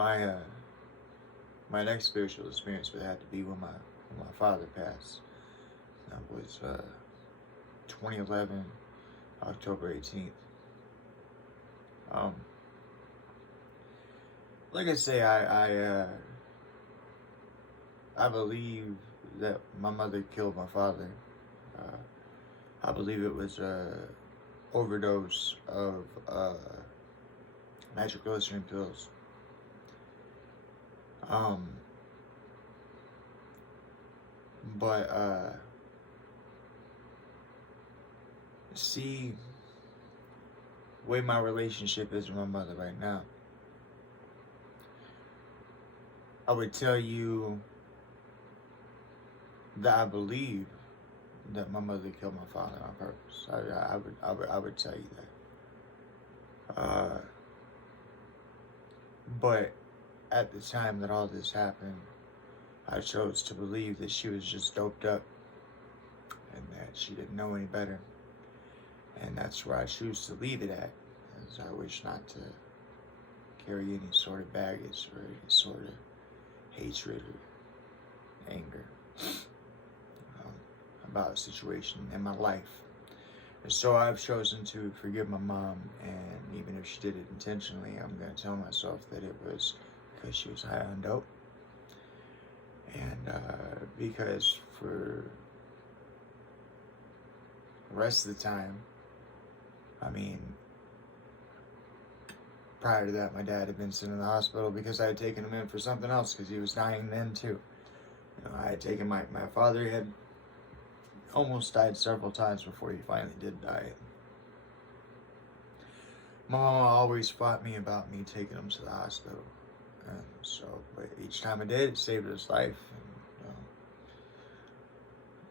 My my next spiritual experience would have to be when my father passed. That was 2011, October 18th. Um, like I say, I believe that my mother killed my father. Uh, I believe it was a overdose of nitroglycerin pills. Um, but see, the way my relationship is with my mother right now, I would tell you that I believe that my mother killed my father on purpose. I would tell you that. But at the time that all this happened, I chose to believe that she was just doped up and that she didn't know any better. And that's where I choose to leave it at, as I wish not to carry any sort of baggage or any sort of hatred or anger about a situation in my life. And so I've chosen to forgive my mom, and even if she did it intentionally, I'm going to tell myself that it was because she was high on dope. And because for the rest of the time, I mean, prior to that, my dad had been sent in the hospital because I had taken him in for something else because he was dying then too. You know, I had taken my father had almost died several times before he finally did die. My mama always fought me about me taking him to the hospital. And so, but each time I did, it saved his life.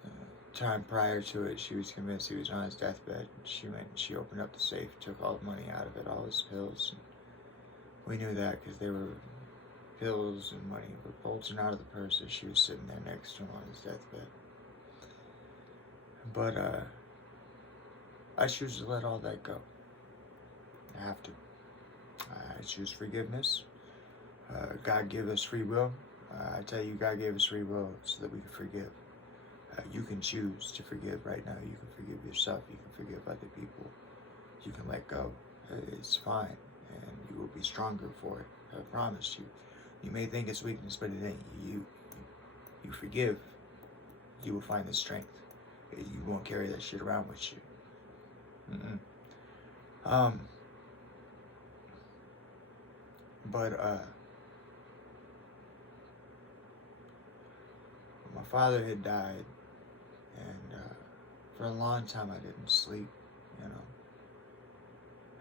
And, time prior to it, she was convinced he was on his deathbed. She went and she opened up the safe, took all the money out of it, all his pills. And we knew that because they were pills and money were bulging out of the purse as she was sitting there next to him on his deathbed. But I choose to let all that go. I have to. I choose forgiveness. God gave us free will. I tell you, God gave us free will so that we can forgive. You can choose to forgive right now. You can forgive yourself. You can forgive other people. You can let go. It's fine. And you will be stronger for it. I promise you. You may think it's weakness, but it ain't. You forgive. You will find the strength. You won't carry that shit around with you. But my father had died, and for a long time I didn't sleep, you know.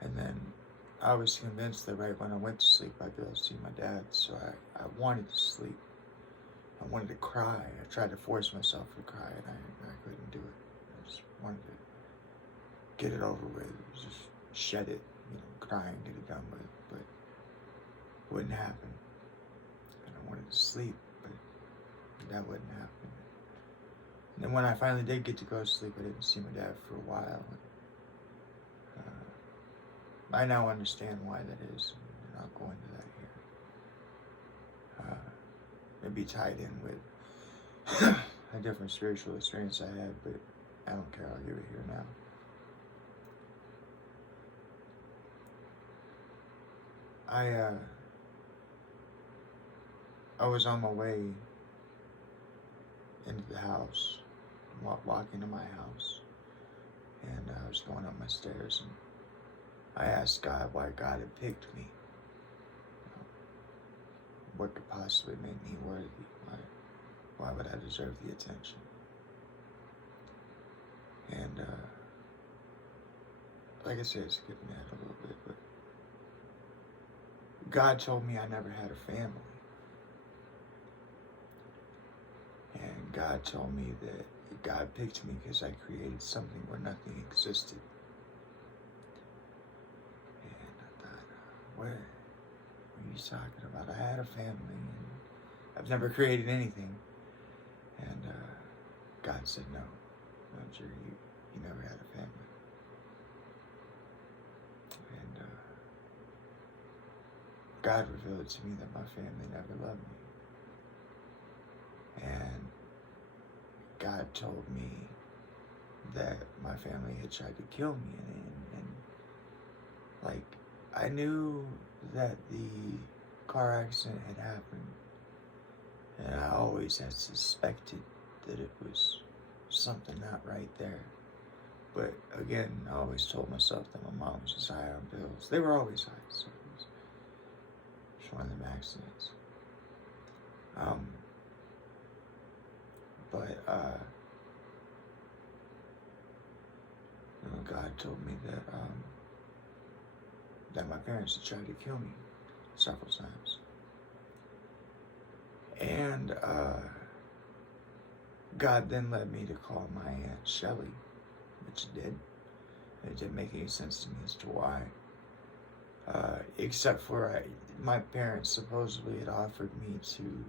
And then I was convinced that right when I went to sleep I'd be able to see my dad, so I wanted to sleep. I wanted to cry. I tried to force myself to cry, and I couldn't do it. I just wanted to get it over with, just shed it, you know, crying, get it done with, but it wouldn't happen. And I wanted to sleep, but that wouldn't happen. And then when I finally did get to go to sleep, I didn't see my dad for a while. And, I now understand why that is. I'm not going into that here. It'd be tied in with a different spiritual experience I had, but I don't care. I'll give it here now. I was on my way into the house, walking to my house, and I was going up my stairs, and I asked God why God had picked me. What could possibly make me worthy? Why would I deserve the attention? And like I said, skipping ahead a little bit, but God told me I never had a family. And God told me that God picked me because I created something where nothing existed. And I thought, what are you talking about? I had a family, and I've never created anything. And God said, no, Jerry, you never had a family. And God revealed to me that my family never loved me. And God told me that my family had tried to kill me. And like, I knew that the car accident had happened. And I always had suspected that it was something not right there. But again, I always told myself that my mom was just high on pills. They were always high, so it was just one of them accidents. But God told me that my parents had tried to kill me several times. And God then led me to call my Aunt Shelley, which it did. It didn't make any sense to me as to why. Except for my parents supposedly had offered me to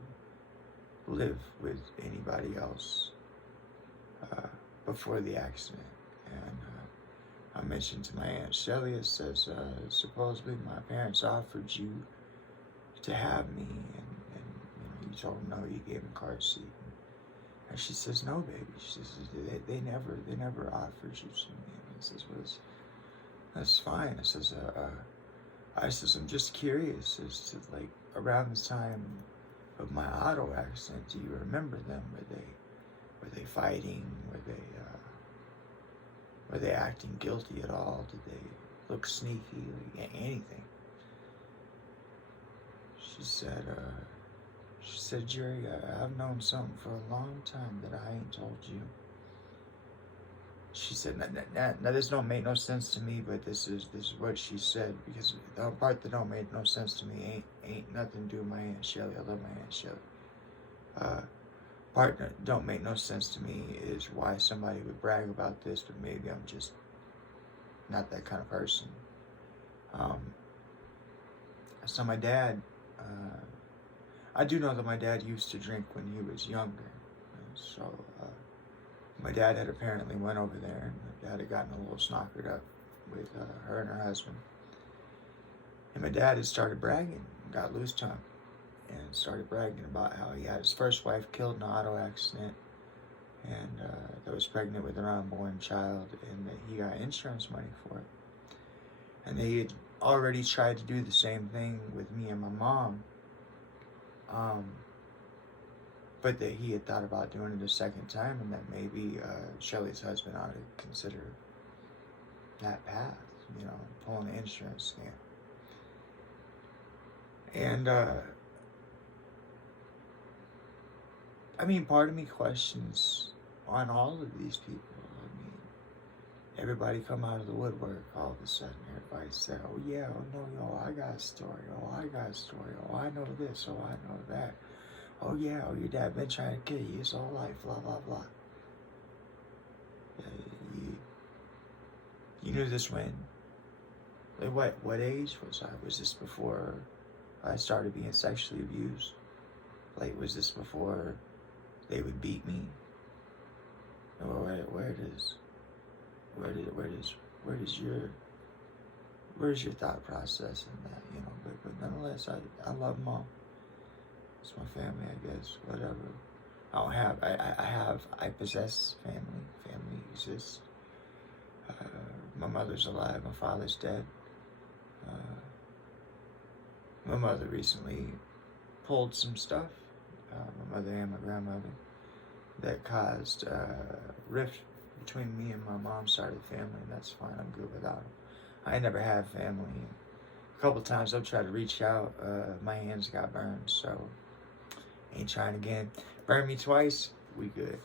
live with anybody else before the accident. And I mentioned to my Aunt Shelley, it says, supposedly my parents offered you to have me, and you told them no, you gave them a car seat. And she says, no, baby. She says, they never offered you to me. And I says, well, that's fine. I says, I'm just curious as to, like, around the time of my auto accident, do you remember them? Were they fighting? Were they acting guilty at all? Did they look sneaky? Like, anything? She said, Jerry, I've known something for a long time that I ain't told you. She said, now this don't make no sense to me, but this is what she said, because the part that don't make no sense to me ain't nothing to do with my Aunt Shelley. I love my Aunt Shelley. Part that don't make no sense to me is why somebody would brag about this, but maybe I'm just not that kind of person. So my dad, I do know that my dad used to drink when he was younger. So my dad had apparently went over there, and my dad had gotten a little snockered up with her and her husband. And my dad had started bragging, got loose tongue, and started bragging about how he had his first wife killed in an auto accident, and that was pregnant with an unborn child, and that he got insurance money for it. And they had already tried to do the same thing with me and my mom, but that he had thought about doing it a second time, and that maybe Shelley's husband ought to consider that path, pulling the insurance scam. And part of me questions on all of these people. Everybody come out of the woodwork all of a sudden. Everybody said, oh yeah, oh no, yo, I got a story. Oh, I got a story. Oh, I know this. Oh, I know that. Oh yeah, oh, your dad been trying to kill you his whole life, blah, blah, blah. You knew this when? Like what age was I? Was this before I started being sexually abused? Like, was this before they would beat me? Or where's your thought process in that, but nonetheless, I love them all. It's my family, I guess, whatever. I possess family. Family exists. My mother's alive, my father's dead. My mother recently pulled some stuff, my mother and my grandmother, that caused rift between me and my mom's side of the family, and that's fine. I'm good without them. I never had family. A couple times I've tried to reach out, my hands got burned, so ain't trying again. Burn me twice, we good.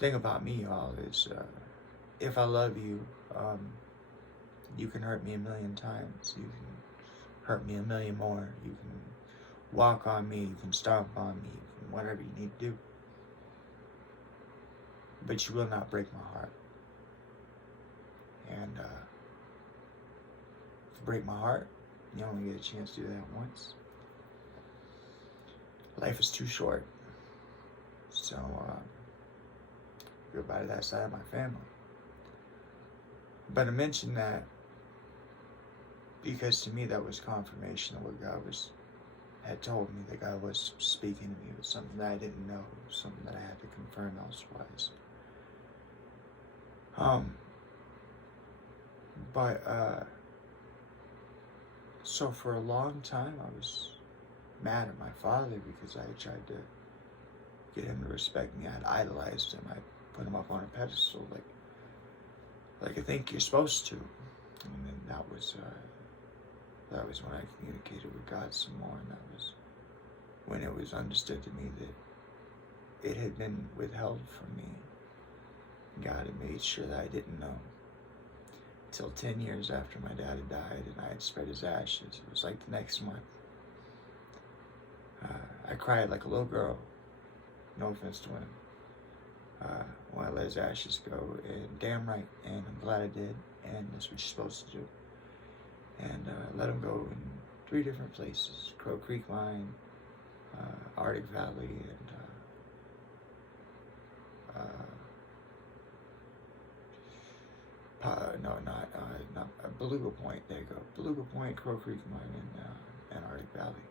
Thing about me, y'all, is if I love you, you can hurt me a million times. You can hurt me a million more. You can walk on me. You can stomp on me. You can whatever you need to do. But you will not break my heart. And if you break my heart, you only get a chance to do that once. Life is too short. So, goodbye to that side of my family. But I mentioned that because to me that was confirmation of what God had told me, that God was speaking to me. It was something that I didn't know, something that I had to confirm elsewise. So for a long time I was mad at my father because I had tried to get him to respect me. I'd idolized him. I put him up on a pedestal like I think you're supposed to. And then that was when I communicated with God some more, and that was when it was understood to me that it had been withheld from me. God had made sure that I didn't know. Until 10 years after my dad had died and I had spread his ashes. It was like the next month. I cried like a little girl. No offense to him. When I let his ashes go, and damn right, and I'm glad I did, and that's what you're supposed to do. And let him go in 3 different places: Crow Creek Mine, Arctic Valley, and not Beluga Point. There you go, Beluga Point, Crow Creek Mine, and Arctic Valley,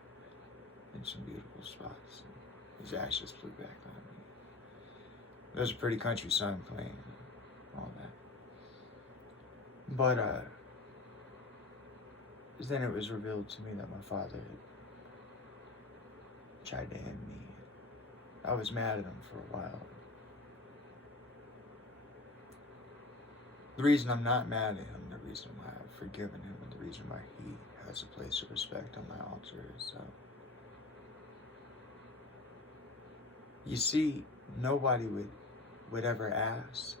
in some beautiful spots. And his ashes flew back on me. There's a pretty country song playing, and all that. But then it was revealed to me that my father had tried to end me. I was mad at him for a while. The reason I'm not mad at him, the reason why I've forgiven him, and the reason why he has a place of respect on my altar is, you see, nobody would ever ask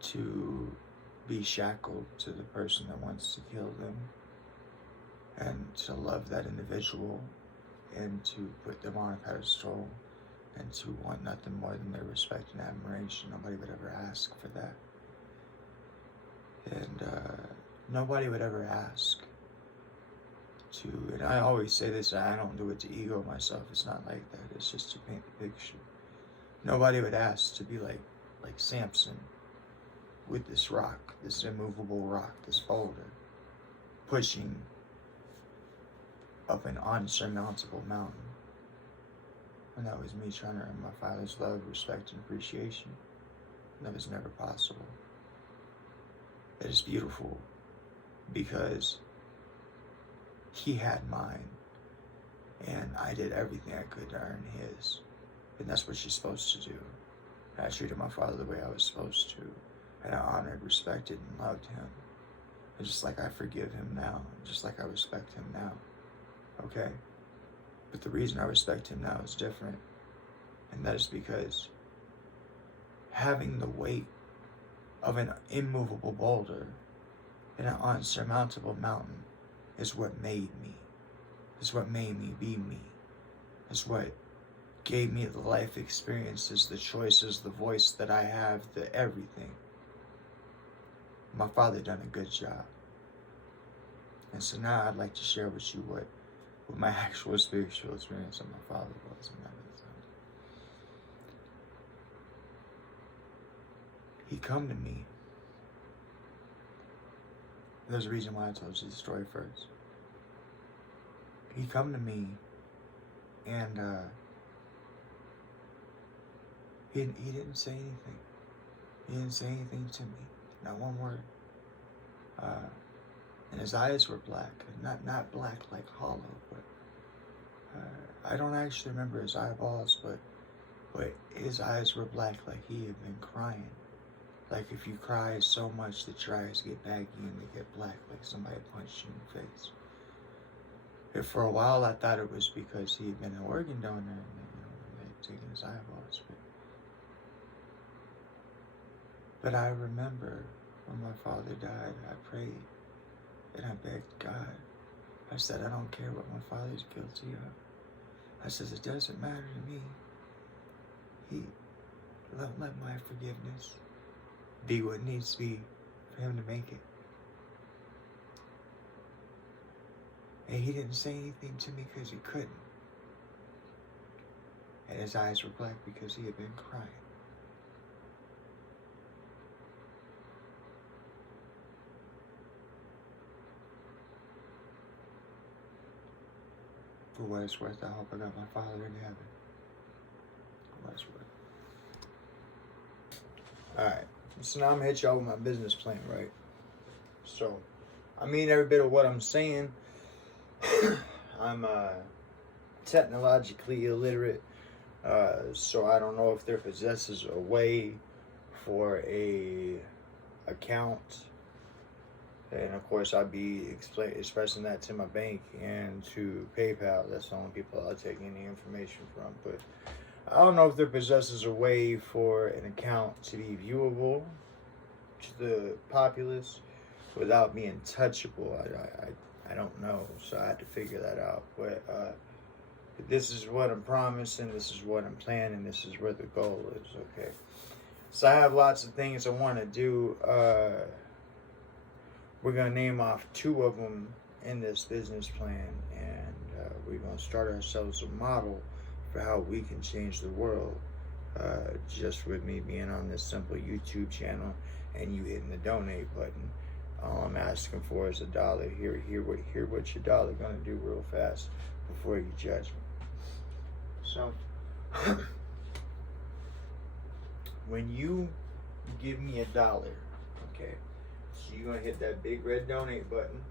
to be shackled to the person that wants to kill them, and to love that individual, and to put them on a pedestal, and to want nothing more than their respect and admiration. Nobody would ever ask for that. And nobody would ever ask to, and I always say this, I don't do it to ego myself, it's not like that, it's just to paint the picture. Nobody would ask to be like Samson with this rock, this immovable rock, this boulder, pushing up an unsurmountable mountain. And that was me trying to earn my father's love, respect, and appreciation. That was never possible. It is beautiful because he had mine, and I did everything I could to earn his. And that's what you're supposed to do. And I treated my father the way I was supposed to, and I honored, respected, and loved him. And just like I forgive him now, just like I respect him now. Okay? But the reason I respect him now is different. And that is because having the weight of an immovable boulder in an unsurmountable mountain is what made me. Is what made me be me. Is what gave me the life experiences, the choices, the voice that I have, the everything. My father done a good job. And so now I'd like to share with you what my actual spiritual experience of my father was. And that is, he come to me. There's a reason why I told you the story first. He come to me, and he didn't say anything. He didn't say anything to me, not one word. And his eyes were black, not black like hollow, but I don't actually remember his eyeballs, but his eyes were black like he had been crying. Like if you cry so much that your eyes get baggy and they get black, like somebody punched you in the face. And for a while I thought it was because he had been an organ donor and they had taken his eyeballs. But I remember when my father died, I prayed and I begged God. I said, I don't care what my father's guilty of. I said, it doesn't matter to me. Let my forgiveness be what needs to be for him to make it. And he didn't say anything to me because he couldn't. And his eyes were black because he had been crying. For what it's worth, I hope I got my Father in heaven. For what it's worth. Alright, so now I'm gonna hit y'all with my business plan, right? So, I mean every bit of what I'm saying. I'm technologically illiterate, so I don't know if there possesses a way for a account, and of course I'll be expressing that to my bank and to PayPal. That's the only people I'll take any information from. But I don't know if there possesses a way for an account to be viewable to the populace without being touchable. I don't know, so I had to figure that out. But this is what I'm promising, this is what I'm planning, this is where the goal is, okay? So I have lots of things I want to do. We're going to name off 2 of them in this business plan, and we're going to start ourselves a model for how we can change the world, just with me being on this simple YouTube channel and you hitting the donate button. All I'm asking for is $1. Hear what your dollar gonna do real fast before you judge me. So, when you give me $1, okay, so you're gonna hit that big red donate button.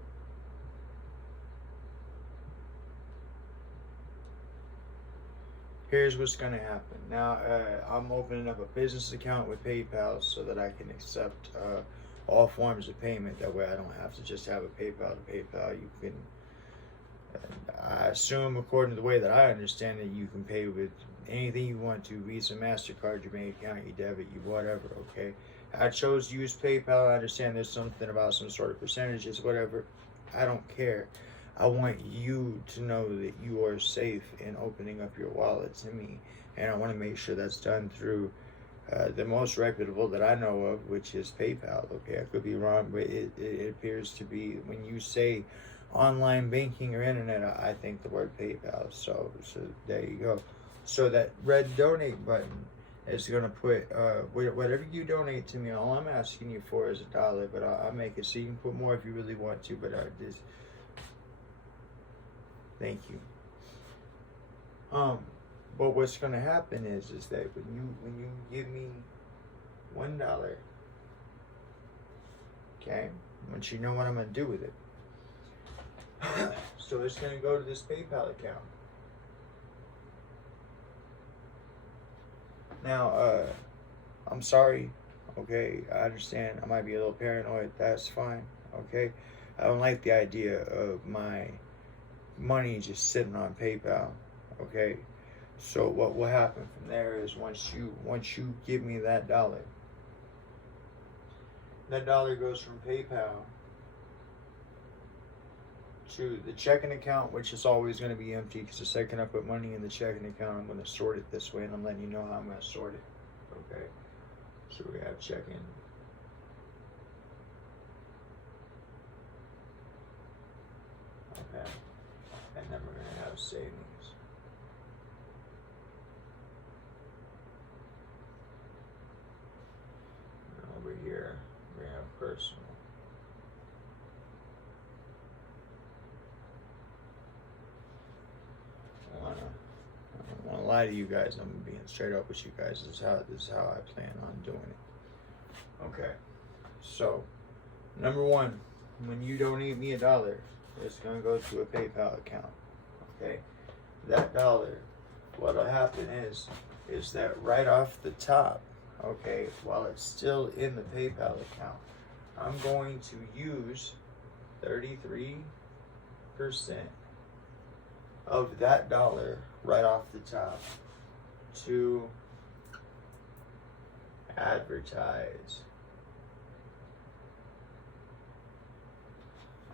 Here's what's gonna happen. Now, I'm opening up a business account with PayPal so that I can accept all forms of payment. That way I don't have to just have a PayPal to PayPal. You can, I assume, according to the way that I understand it, you can pay with anything you want to: Visa, MasterCard, your bank account, your debit, your whatever, okay? I chose to use PayPal. I understand there's something about some sort of percentages, whatever. I don't care. I want you to know that you are safe in opening up your wallet to me. And I want to make sure that's done through the most reputable that I know of, which is PayPal. Okay, I could be wrong, but it appears to be, when you say online banking or internet, I think the word PayPal. So there you go. So that red donate button is going to put whatever you donate to me. All I'm asking you for is $1, but I'll make it so you can put more if you really want to. But just thank you. But what's going to happen is that when you give me $1, okay, I want you to know what I'm going to do with it. So it's going to go to this PayPal account. Now, I'm sorry, okay, I understand I might be a little paranoid, that's fine, okay? I don't like the idea of my money just sitting on PayPal, okay? So what will happen from there is once you give me that $1 goes from PayPal to the checking account, which is always going to be empty, because the second I put money in the checking account, I'm going to sort it this way, and I'm letting you know how I'm going to sort it. Okay, so we have checking. Okay, and then we're going to have savings. And over here, we have personal. I don't want to lie to you guys. I'm being straight up with you guys. This is how I plan on doing it. Okay. So, number one, when you donate me $1, it's gonna go to a PayPal account. Okay. That $1, what'll happen is that right off the top, okay, while it's still in the PayPal account, I'm going to use 33% of that $1 right off the top to advertise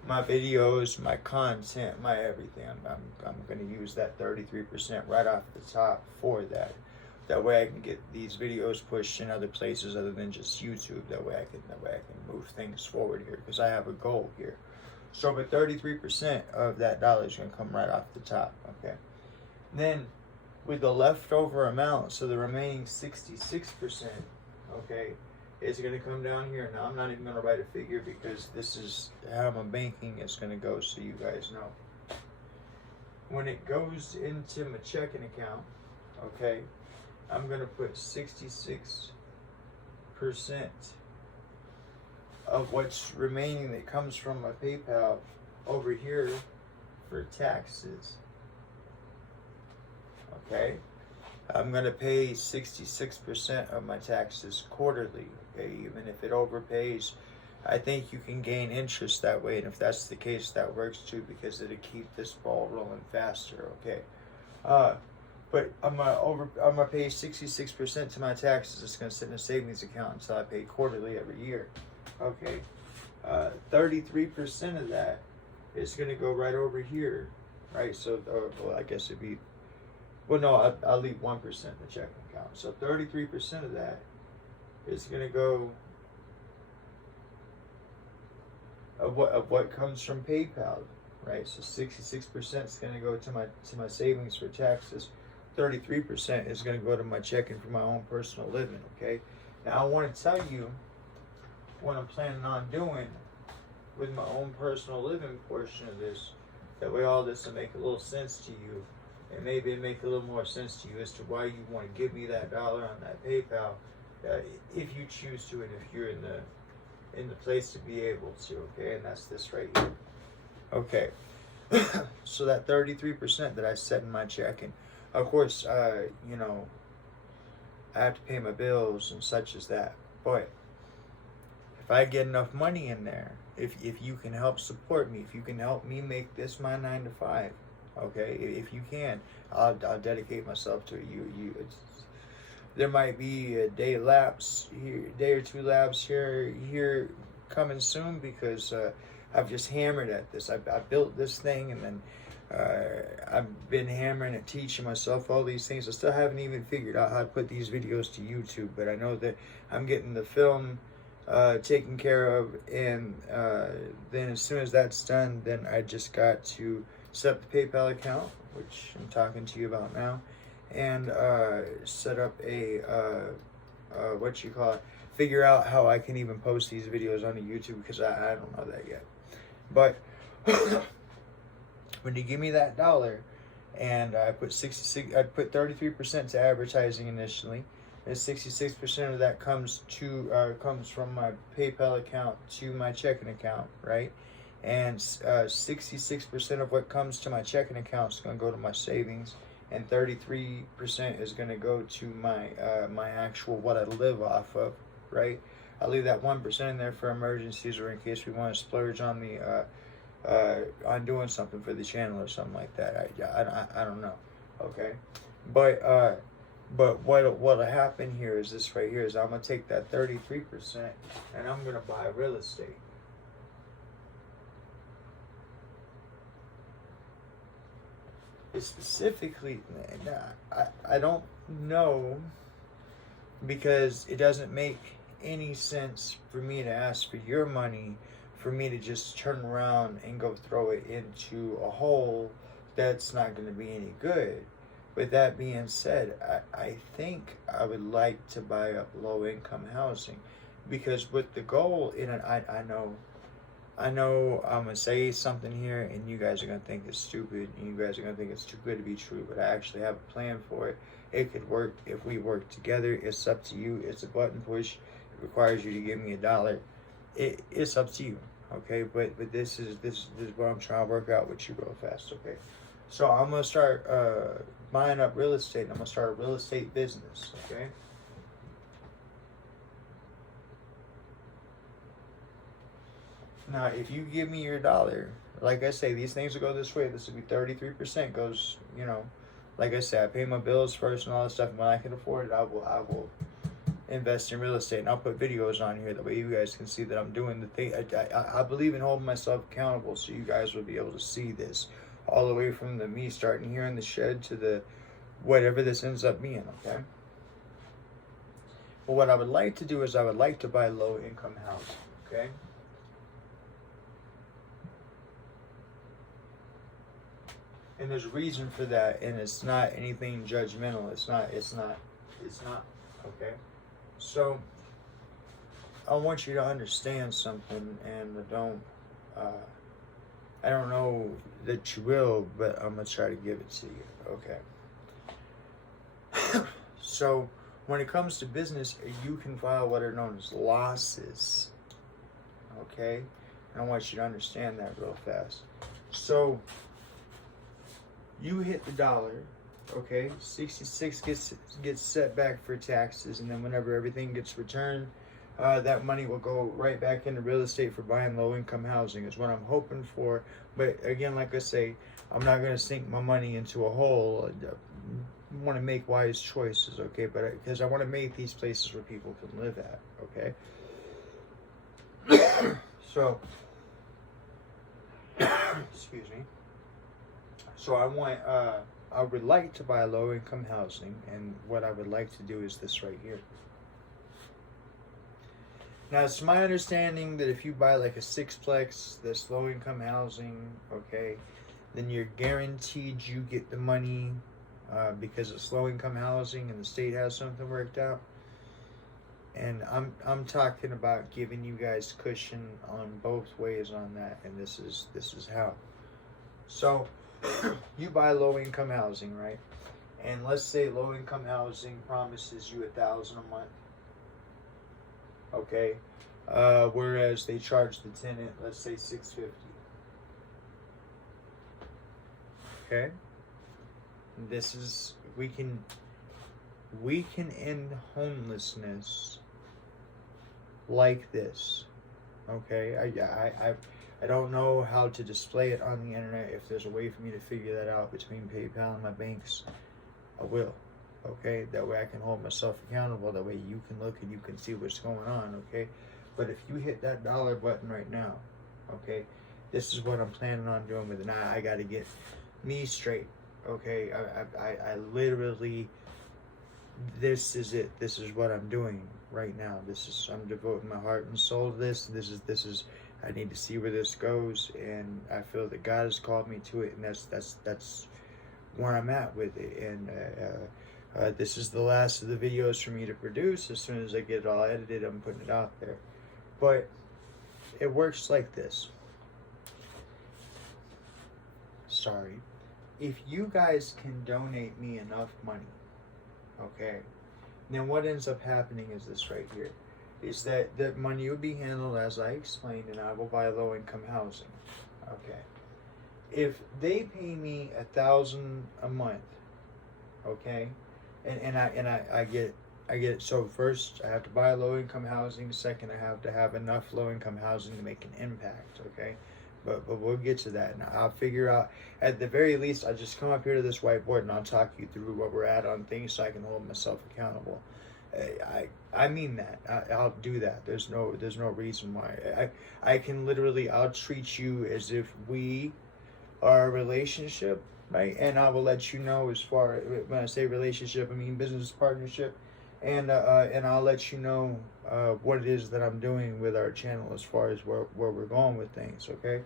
my videos, my content, my everything. I'm going to use that 33% right off the top for that. That way I can get these videos pushed in other places other than just YouTube. That way I can move things forward here, because I have a goal here. So, but 33% of that $1 is going to come right off the top, okay? Then, with the leftover amount, so the remaining 66%, okay, is going to come down here. Now, I'm not even going to write a figure, because this is how my banking is going to go, so you guys know. when it goes into my checking account, okay, I'm gonna put 66% of what's remaining that comes from my PayPal over here for taxes. Okay, I'm gonna pay 66% of my taxes quarterly. Okay, even if it overpays, I think you can gain interest that way, and if that's the case, that works too, because it'll keep this ball rolling faster. Okay, but I'm gonna pay 66% to my taxes. It's gonna sit in a savings account until I pay quarterly every year. Okay, 33% of that is gonna go right over here, right? So, well, I guess it'd be, well, no, I'll leave 1% in the checking account. So 33% of that is gonna go of what comes from PayPal, right? So 66% is going to go to my savings for taxes. 33% is going to go to my checking for my own personal living. Okay. Now I want to tell you what I'm planning on doing with my own personal living portion of this. That way, all this will make a little sense to you, and maybe it make a little more sense to you as to why you want to give me that dollar on that PayPal, if you choose to, and if you're in the place to be able to. Okay, and that's this right here. Okay, so that 33% that I set in my checking, of course, you know, I have to pay my bills and such as that. But if I get enough money in there, if you can help support me, if you can help me make this my 9 to 5, okay, if you can, I'll dedicate myself to it. There might be a day or two lapse here coming soon, because I've just hammered at this. I built this thing, and then I've been hammering and teaching myself all these things. I still haven't even figured out how to put these videos to YouTube, but I know that I'm getting the film taken care of, and then as soon as that's done, then I just got to set up the PayPal account, which I'm talking to you about now, and set up a figure out how I can even post these videos on YouTube, because I don't know that yet. But when you give me that dollar, and I put 33% to advertising initially, and 66% of that comes from my PayPal account to my checking account, right? And 66% of what comes to my checking account is going to go to my savings, and 33% is going to go to my my actual what I live off of, right? I'll leave that 1% in there for emergencies, or in case we want to splurge on the on doing something for the channel or something like that. I don't know, okay? But what'll happen here is this right here, is I'm gonna take that 33% and I'm gonna buy real estate. Specifically, I don't know, because it doesn't make any sense for me to ask for your money, for me to just turn around and go throw it into a hole that's not going to be any good. With that being said, I think I would like to buy up low-income housing, because with the goal in it, I know I'm gonna say something here, and you guys are gonna think it's stupid, and you guys are gonna think it's too good to be true, but I actually have a plan for it. It could work if we work together. It's up to you. It's a button push. It requires you to give me $1. It's up to you, okay? But this is what I'm trying to work out with you real fast, okay? So I'm gonna start buying up real estate. I'm gonna start a real estate business, okay? Now, if you give me your $1, like I say, these things will go this way. This will be 33% goes, you know, like I said, I pay my bills first and all that stuff. And when I can afford it, I will invest in real estate. And I'll put videos on here, that way you guys can see that I'm doing the thing. I believe in holding myself accountable, so you guys will be able to see this all the way from me starting here in the shed to the whatever this ends up being, okay? But what I would like to do is I would like to buy low-income housing, okay? And there's a reason for that, and it's not anything judgmental. It's not, okay? So, I want you to understand something, and I don't know that you will, but I'm going to try to give it to you. Okay. So, when it comes to business, you can file what are known as losses. Okay? And I want you to understand that real fast. So, you hit the dollar, okay? 66 gets set back for taxes, and then whenever everything gets returned, that money will go right back into real estate for buying low-income housing is what I'm hoping for. But again, like I say, I'm not going to sink my money into a hole. I want to make wise choices, okay? But because I want to make these places where people can live at, okay? So, excuse me. So I would like to buy low-income housing, and what I would like to do is this right here. Now, it's my understanding that if you buy like a sixplex, this low-income housing, okay, then you're guaranteed you get the money because it's low-income housing and the state has something worked out. And I'm talking about giving you guys cushion on both ways on that, and this is how. So, you buy low-income housing, right? And let's say low-income housing promises you $1,000 a month. Okay, whereas they charge the tenant, let's say $650. Okay, this is we can end homelessness like this. Okay, I don't know how to display it on the internet. If there's a way for me to figure that out between PayPal and my banks, I will. Okay, that way I can hold myself accountable. That way you can look and you can see what's going on. Okay, but if you hit that dollar button right now, okay, this is what I'm planning on doing with it. Now I got to get me straight. Okay, I literally, this is it. This is what I'm doing right now. I'm devoting my heart and soul to this. This is. I need to see where this goes, and I feel that God has called me to it, and that's where I'm at with it. And this is the last of the videos for me to produce. As soon as I get it all edited, I'm putting it out there. But it works like this. Sorry. If you guys can donate me enough money, okay, then what ends up happening is this right here. Is that the money will be handled as I explained, and I will buy low-income housing. Okay. If they pay me $1,000 a month, okay, and I get it. So first, I have to buy low-income housing. Second, I have to have enough low-income housing to make an impact. Okay, but we'll get to that. And I'll figure out. At the very least, I'll just come up here to this whiteboard and I'll talk you through what we're at on things so I can hold myself accountable. I mean that. I'll do that. There's no reason why. I can literally, I'll treat you as if we are a relationship, right? And I will let you know, as far, when I say relationship, I mean business partnership, and I'll let you know what it is that I'm doing with our channel as far as where we're going with things, okay?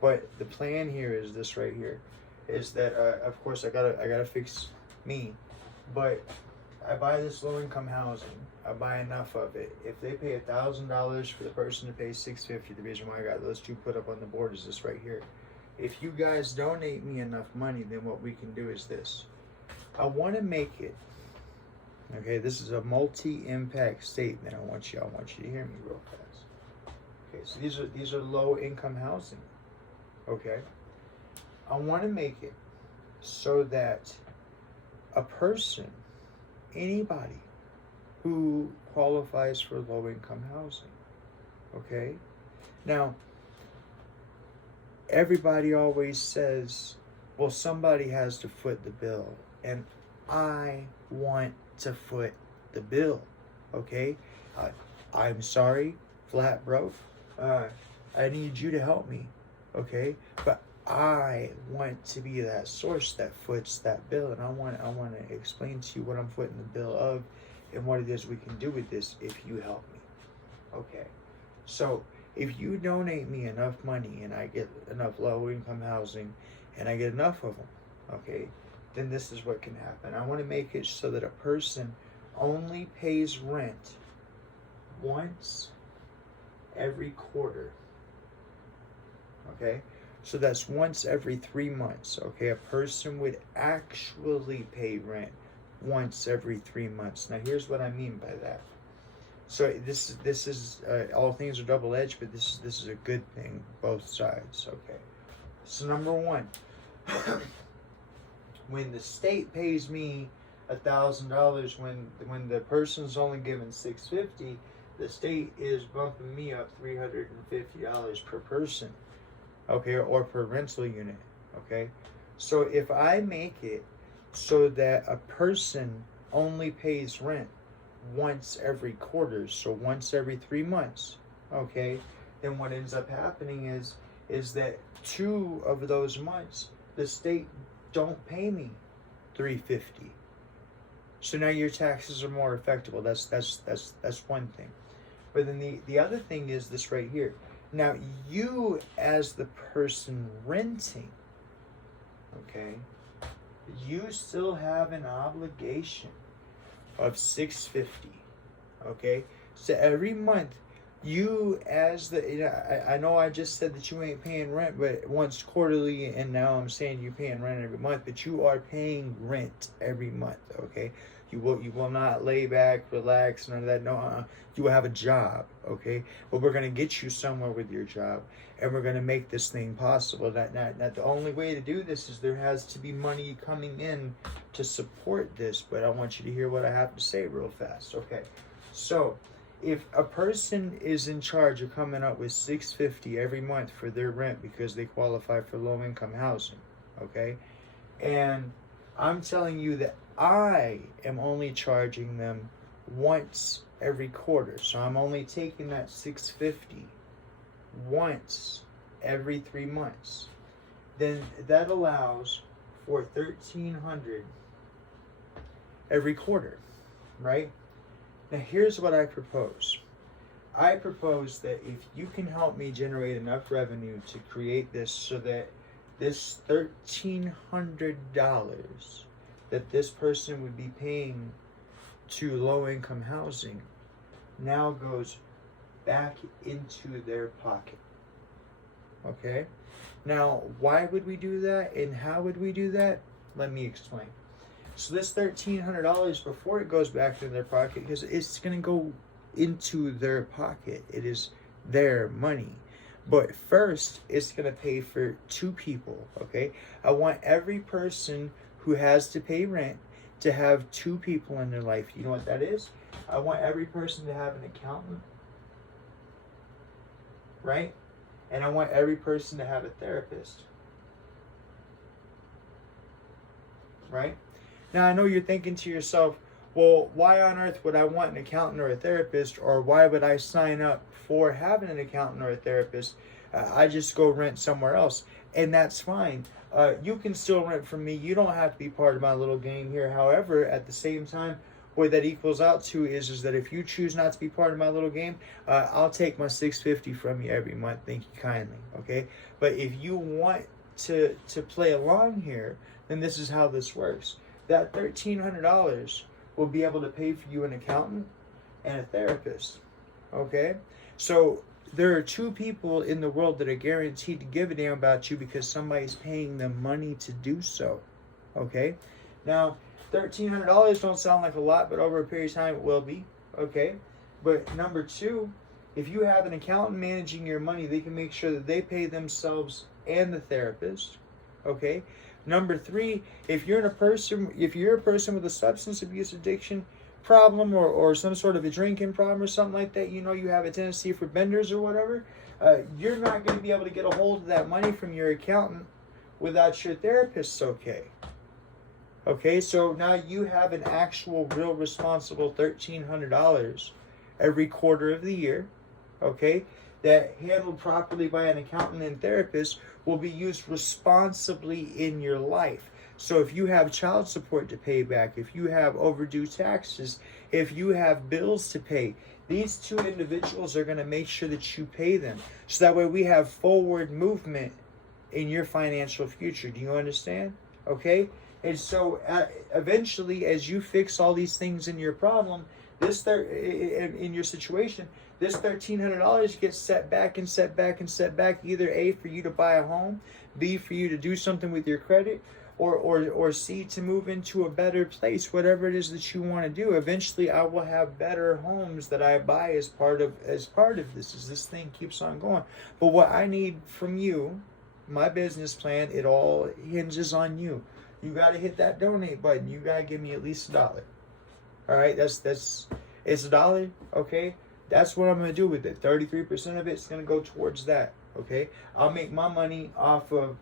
But the plan here is this right here, is that of course I gotta fix me, but I buy this low-income housing. I buy enough of it. If they pay $1,000 for the person to pay $650, the reason why I got those two put up on the board is this right here. If you guys donate me enough money, then what we can do is this. I want to make it. Okay, this is a multi-impact statement. I want you to hear me real fast. Okay, so these are low-income housing. Okay, I want to make it so that a person, anybody who qualifies for low-income housing, okay? Now, everybody always says, well, somebody has to foot the bill, and I want to foot the bill, okay? I'm sorry, flat broke. I need you to help me, okay? But I want to be that source that foots that bill, and I want to explain to you what I'm footing the bill of and what it is we can do with this if you help me. Okay, so if you donate me enough money and I get enough low-income housing and I get enough of them, okay, then this is what can happen. I want to make it so that a person only pays rent once every quarter. Okay, So that's once every 3 months, okay? A person would actually pay rent once every 3 months. Now, here's what I mean by that. So this is all things are double-edged, but this is a good thing, both sides, okay? So number one, when the state pays me $1,000, when the person's only given $650, the state is bumping me up $350 per person, okay, or per rental unit, okay? So if I make it so that a person only pays rent once every quarter, so once every 3 months, okay, then what ends up happening is that 2 of those months the state don't pay me $350. So now your taxes are more effective. That's one thing. But then the other thing is this right here. Now you as the person renting, okay, you still have an obligation of $650. Okay, so every month you as the, I know I just said that you ain't paying rent but once quarterly, and now I'm saying you're paying rent every month, but you are paying rent every month. Okay, you will not lay back, relax, none of that. No, you will have a job. Okay, but we're gonna get you somewhere with your job, and we're gonna make this thing possible. That the only way to do this is there has to be money coming in to support this. But I want you to hear what I have to say real fast. Okay, so if a person is in charge of coming up with $650 every month for their rent because they qualify for low-income housing, okay, and I'm telling you that I am only charging them once every quarter, so I'm only taking that $650 once every 3 months, then that allows for $1,300 every quarter, right? Now here's what I propose. I propose that if you can help me generate enough revenue to create this so that this $1,300 that this person would be paying to low-income housing now goes back into their pocket. Okay? Now, why would we do that and how would we do that? Let me explain. So this $1,300, before it goes back into their pocket, because it's going to go into their pocket. It is their money. But first, it's going to pay for 2 people, okay? I want every person who has to pay rent to have 2 people in their life. You know what that is? I want every person to have an accountant, right? And I want every person to have a therapist, right? Now, I know you're thinking to yourself, well, why on earth would I want an accountant or a therapist, or why would I sign up for having an accountant or a therapist? I just go rent somewhere else, and that's fine. You can still rent from me. You don't have to be part of my little game here. However, at the same time, what that equals out to is that if you choose not to be part of my little game, I'll take my $650 from you every month. Thank you kindly, okay? But if you want to play along here, then this is how this works. That $1,300 will be able to pay for you an accountant and a therapist, okay? So there are 2 people in the world that are guaranteed to give a damn about you because somebody's paying them money to do so, okay? Now, $1,300 don't sound like a lot, but over a period of time it will be, okay? But number 2, if you have an accountant managing your money, they can make sure that they pay themselves and the therapist, okay? Number 3, if you're a person with a substance abuse addiction problem or some sort of a drinking problem or something like that, you know you have a tendency for benders or whatever, you're not going to be able to get a hold of that money from your accountant without your therapist, okay? Okay, so now you have an actual, real, responsible $1,300 every quarter of the year, okay, that handled properly by an accountant and therapist will be used responsibly in your life. So if you have child support to pay back, if you have overdue taxes, if you have bills to pay, these 2 individuals are going to make sure that you pay them. So that way we have forward movement in your financial future. Do you understand? Okay? And so eventually, as you fix all these things in your problem, In your situation, this $1,300 gets set back and set back and set back, either A, for you to buy a home, B, for you to do something with your credit, or C, to move into a better place, whatever it is that you want to do. Eventually I will have better homes that I buy as part of this, as this thing keeps on going. But what I need from you, my business plan, it all hinges on you. You got to hit that donate button. You got to give me at least $1. All right, it's $1, okay? That's what I'm going to do with it. 33% of it's going to go towards that, okay? I'll make my money off of,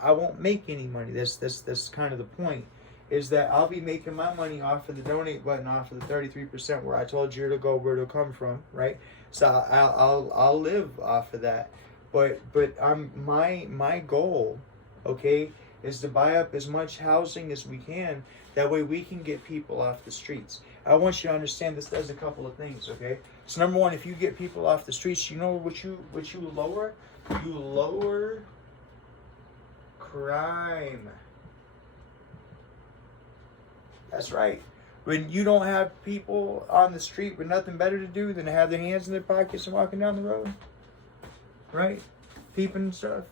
I won't make any money. That's kind of the point, is that I'll be making my money off of the donate button, off of the 33% where I told you to go, where to come from, right? So I'll live off of that. But my goal, okay, is to buy up as much housing as we can. That way we can get people off the streets. I want you to understand this does a couple of things, okay? So number one, if you get people off the streets, you know what you lower? You lower crime. That's right. When you don't have people on the street with nothing better to do than to have their hands in their pockets and walking down the road, right? Peeping stuff,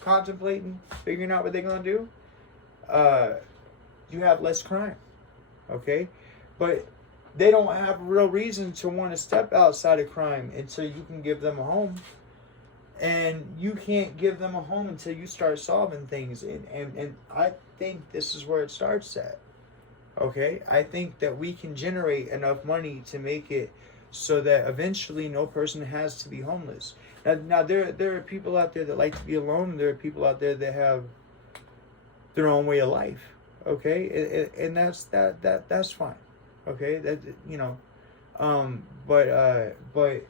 contemplating, figuring out what they're gonna do, you have less crime, okay? But they don't have a real reason to want to step outside of crime until you can give them a home. And you can't give them a home until you start solving things. And I think this is where it starts at, okay? I think that we can generate enough money to make it so that eventually no person has to be homeless. Now there are people out there that like to be alone, and there are people out there that have their own way of life, okay? And that's fine, okay? That, you know, but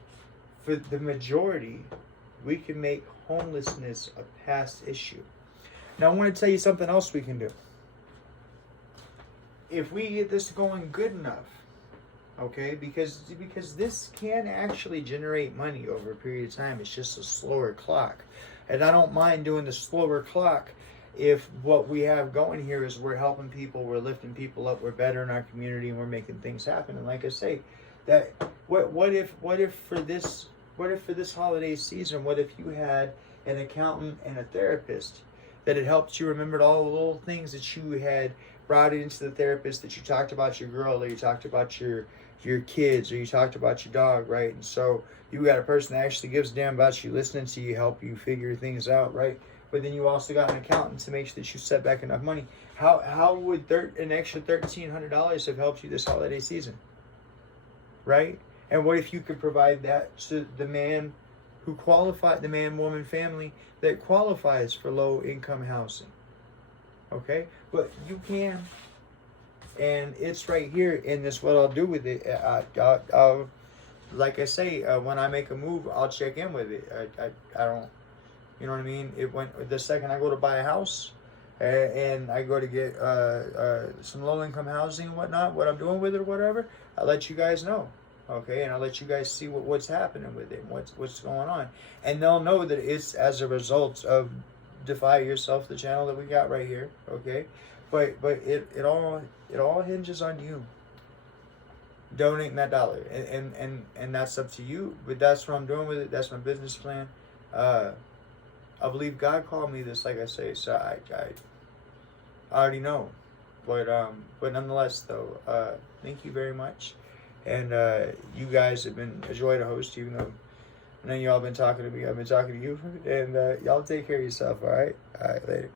for the majority, we can make homelessness a past issue. Now I want to tell you something else we can do. If we get this going good enough, okay, because this can actually generate money over a period of time. It's just a slower clock. And I don't mind doing the slower clock if what we have going here is we're helping people, we're lifting people up, we're better in our community, and we're making things happen. And like I say, that what if for this holiday season, what if you had an accountant and a therapist that had helped you remembered all the little things that you had brought into the therapist, that you talked about your girl, or you talked about your kids, or you talked about your dog, right? And so you got a person that actually gives a damn about you, listening to you, help you figure things out, right? But then you also got an accountant to make sure that you set back enough money. How would an extra $1,300 have helped you this holiday season, right? And what if you could provide that to the man who qualified, the man, woman, family that qualifies for low income housing, okay? But you can. And it's right here, and this what I'll do with it. I'll like I say, when I make a move, I'll check in with it. I don't, you know what I mean? The second I go to buy a house, and I go to get some low income housing and whatnot, what I'm doing with it or whatever, I'll let you guys know, okay? And I'll let you guys see what's happening with it, and what's going on, and they'll know that it's as a result of Defy Yourself, the channel that we got right here, okay? But it all hinges on you donating that $1, and that's up to you. But that's what I'm doing with it. That's my business plan. I believe God called me this, like I say, so I already know. But nonetheless, though, thank you very much, and you guys have been a joy to host, even though I know y'all been talking to me. I've been talking to you, and y'all take care of yourself. All right, later.